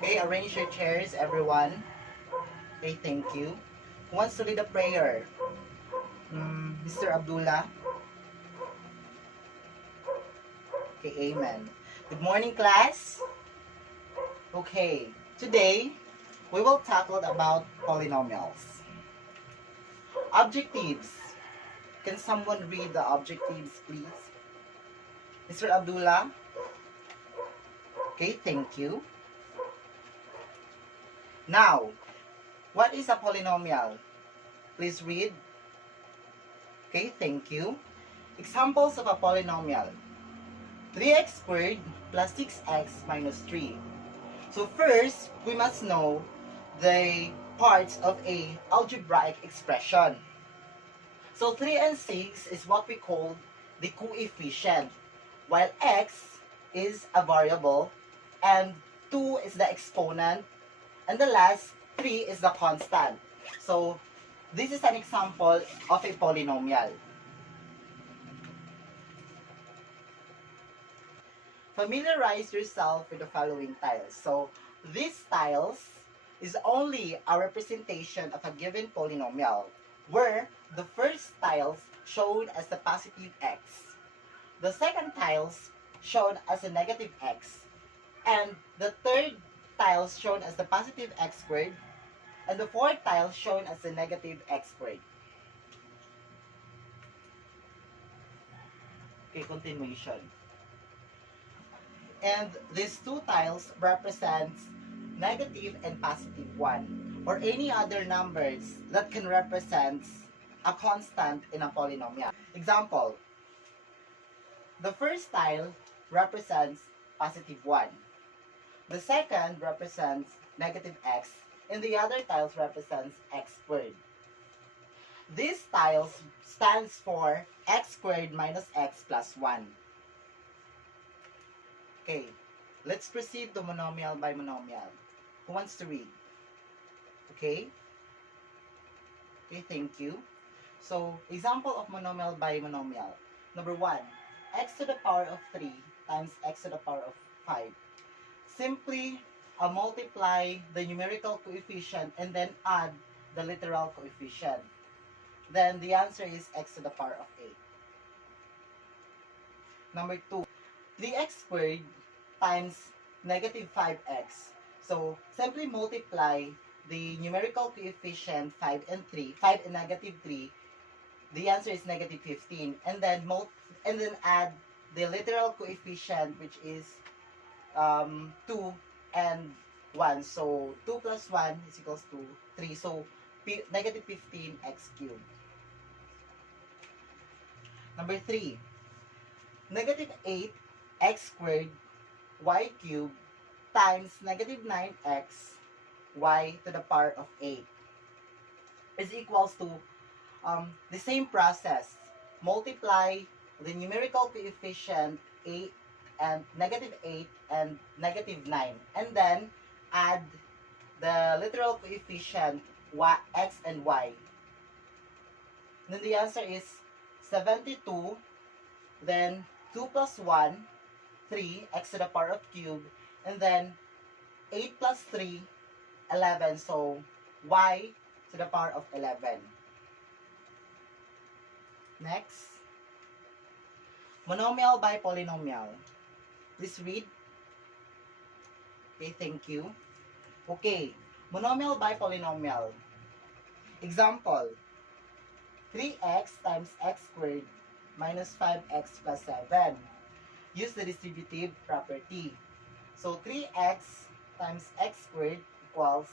Okay, arrange your chairs, everyone. Okay, thank you. Who wants to lead a prayer? Mr. Abdullah? Okay, amen. Good morning, class. Okay, today we will tackle about polynomials. Objectives. Can someone read the objectives, please? Mr. Abdullah? Okay, thank you. Now, what is a polynomial? Please read. Okay, thank you. Examples of a polynomial. 3x squared plus 6x minus 3. So first, we must know the parts of a algebraic expression. So 3 and 6 is what we call the coefficient, while x is a variable, and 2 is the exponent, and the last 3 is the constant. So this is an example of a polynomial. Familiarize yourself with the following tiles. So these tiles is only a representation of a given polynomial, where the first tiles shown as the positive x, the second tiles shown as a negative x, and the third tiles shown as the positive x squared, and the fourth tile shown as the negative x squared. Okay, continuation. And these two tiles represents negative and positive 1, or any other numbers that can represent a constant in a polynomial. Example, the first tile represents positive 1. The second represents negative x, and the other tiles represents x squared. These tiles stands for x squared minus x plus 1. Okay, let's proceed to monomial by monomial. Who wants to read? Okay? Okay, thank you. So, example of monomial by monomial. Number 1, x to the power of 3 times x to the power of 5. Simply multiply the numerical coefficient and then add the literal coefficient. Then the answer is x to the power of 8. Number 2, 3x squared times negative 5x. So, simply multiply the numerical coefficient 5 and 3, 5 and negative 3. The answer is negative 15. And then add the literal coefficient, which is 2 and 1. So, 2 plus 1 is equals to 3. So, negative 15x cubed. Number 3, negative 8x squared y cubed times negative 9x y to the power of 8 is equals to the same process. Multiply the numerical coefficient 8 and negative 8 and negative 9, and then add the literal coefficient y, x and y. Then the answer is 72, then 2 plus 1, 3, x to the power of cube, and then 8 plus 3, 11. So, y to the power of 11. Next, monomial by polynomial. Please read. Okay, thank you. Okay, monomial by polynomial. Example, 3x times x squared minus 5x plus 7. Use the distributive property. So 3x times x squared equals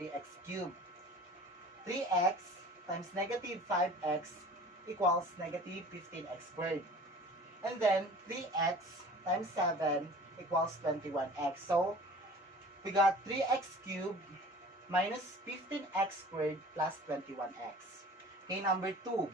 3x cubed. 3x times negative 5x equals negative 15x squared. And then 3x times 7 equals 21x. So we got 3x cubed minus 15x squared plus 21x. Okay, number 2.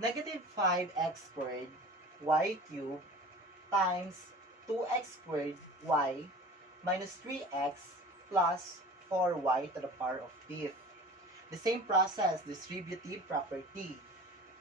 Negative 5x squared y cubed times 2x squared y minus 3x plus 4y to the power of 5th. The same process, distributive property.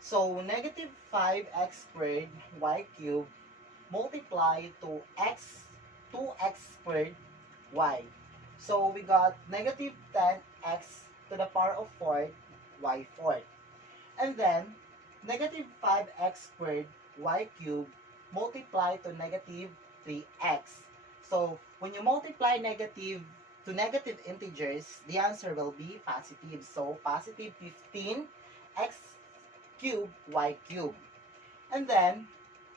So, negative 5x squared y cubed multiply to 2x squared y. So we got negative 10x to the power of 4th, y fourth. And then, negative 5x squared y cubed multiplied to negative 3x. So, when you multiply negative to negative integers, the answer will be positive. So, positive 15x cubed y cubed. And then,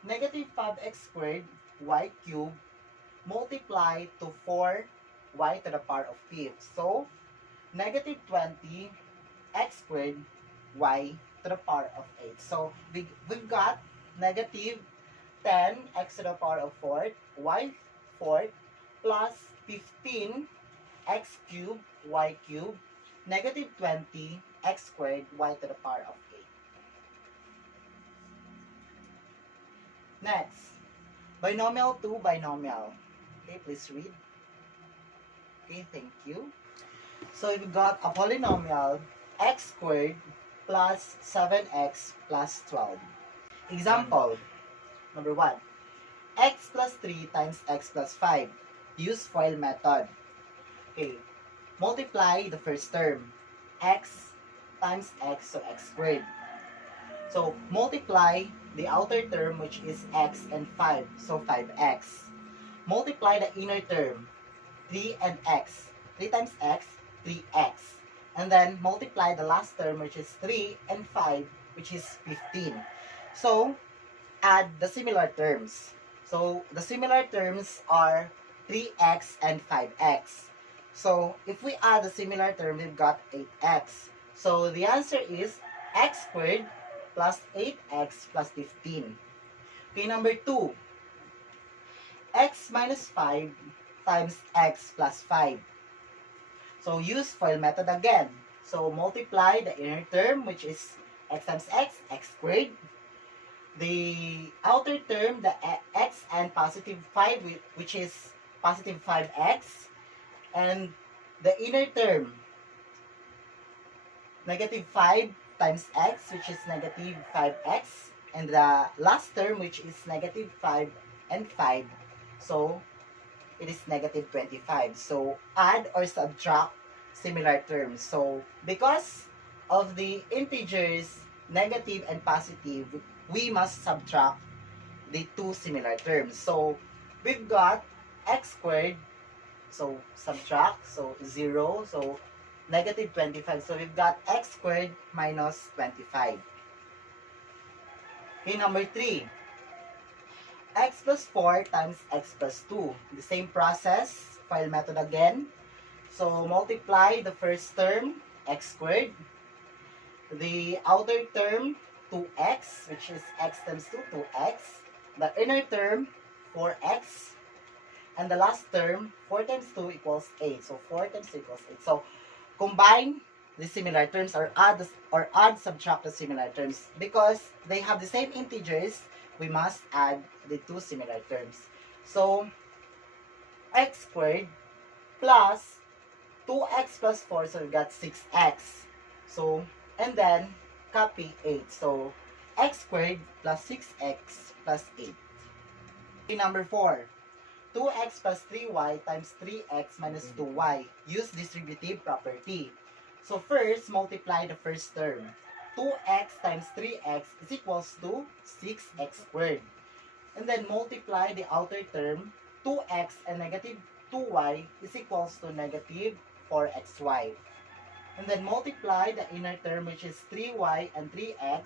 negative 5x squared y cubed multiplied to 4y to the power of 5th. So, negative 20 x squared y to the power of 8. So, we've got negative 10 x to the power of 4 y fourth plus 15 x cubed y cubed negative 20 x squared y to the power of 8. Next, binomial to binomial. Okay, please read. Okay, thank you. So we've got a polynomial x squared plus 7x plus 12. Example, number 1. X plus 3 times x plus 5. Use FOIL method. Okay, multiply the first term. X times x, so x squared. So, multiply the outer term, which is x and 5, so 5x. Multiply the inner term, 3 and x. 3 times x, 3x. And then, multiply the last term, which is 3 and 5, which is 15. So, add the similar terms. So, the similar terms are 3x and 5x. So, if we add the similar term, we've got 8x. So, the answer is x squared plus 8x plus 15. Okay, number 2. X minus 5 times x plus 5. So, use FOIL method again. So, multiply the inner term, which is x times x, x squared. The outer term, the x and positive 5, which is positive 5x. And the inner term, negative 5 times x, which is negative 5x. And the last term, which is negative 5 and 5. So, it is negative 25. So, add or subtract similar terms. So, because of the integers, negative and positive, we must subtract the two similar terms. So, we've got x squared, so subtract, so 0, so negative 25. So, we've got x squared minus 25. Okay, number 3. X plus 4 times x plus 2. The same process, FOIL method again. So, multiply the first term, x squared. The outer term, 2x, which is x times 2, 2x. The inner term, 4x. And the last term, 4 times 2 equals 8. So, 4 times 2 equals 8. So, combine the similar terms or add, subtract the similar terms. Because they have the same integers, we must add the two similar terms. So, x squared plus 2x plus 4, so we got 6x. So, and then, copy 8. So, x squared plus 6x plus 8. Okay, number 4. 2x plus 3y times 3x minus 2y. Use distributive property. So, first, multiply the first term. 2x times 3x is equals to 6x squared. And then, multiply the outer term. 2x and negative 2y is equals to negative 4xy. And then multiply the inner term, which is 3y and 3x,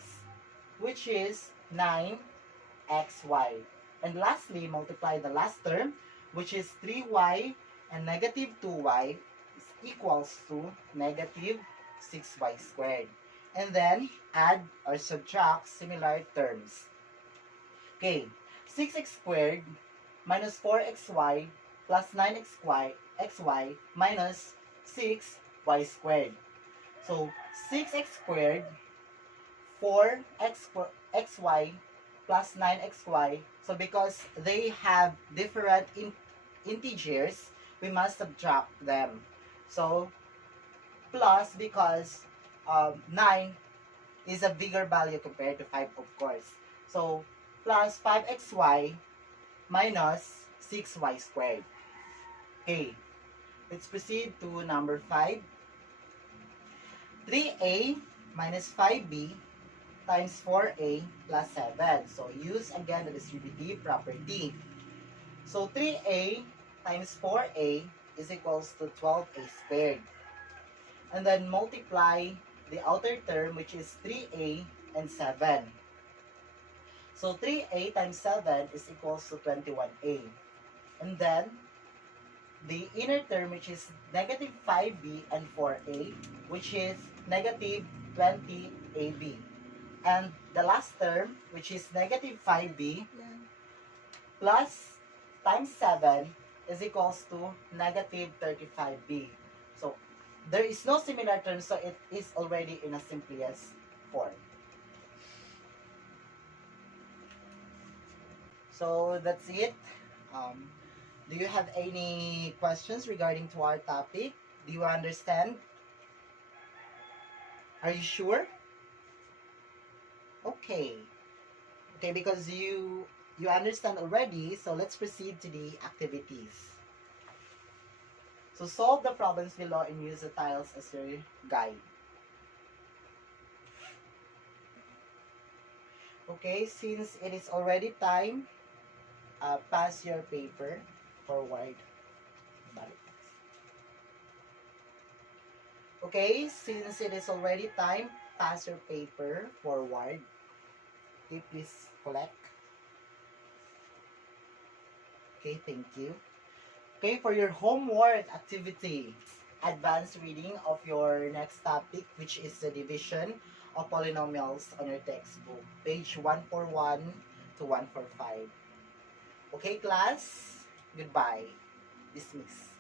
which is 9xy. And lastly, multiply the last term, which is 3y and negative 2y is equals to negative 6y squared. And then add or subtract similar terms. Okay, 6x squared minus 4xy plus 9xy minus 6y squared. So, 6x squared, 4xy plus 9xy. So, because they have different integers, we must subtract them. So, plus because 9 is a bigger value compared to 5, of course. So, plus 5xy minus 6y squared. Okay. Let's proceed to number 5. 3a minus 5b times 4a plus 7. So use again the distributive property. So 3a times 4a is equals to 12a squared. And then multiply the outer term, which is 3a and 7. So 3a times 7 is equals to 21a. And then the inner term, which is negative 5b and 4a, which is negative 20ab. And the last term, which is negative 5b plus times 7 is equals to negative 35b. So there is no similar term, so it is already in a simplest form. So that's it. Do you have any questions regarding to our topic? Do you understand? Are you sure? Okay. Okay, because you understand already, so let's proceed to the activities. So solve the problems below and use the tiles as your guide. Okay, since it is already time, pass your paper forward. Okay, since it is already time, pass your paper forward. Okay, please collect. Okay, thank you. Okay, for your homework activity, advanced reading of your next topic, which is the division of polynomials on your textbook, page 141 to 145. Okay, class, goodbye. Dismiss.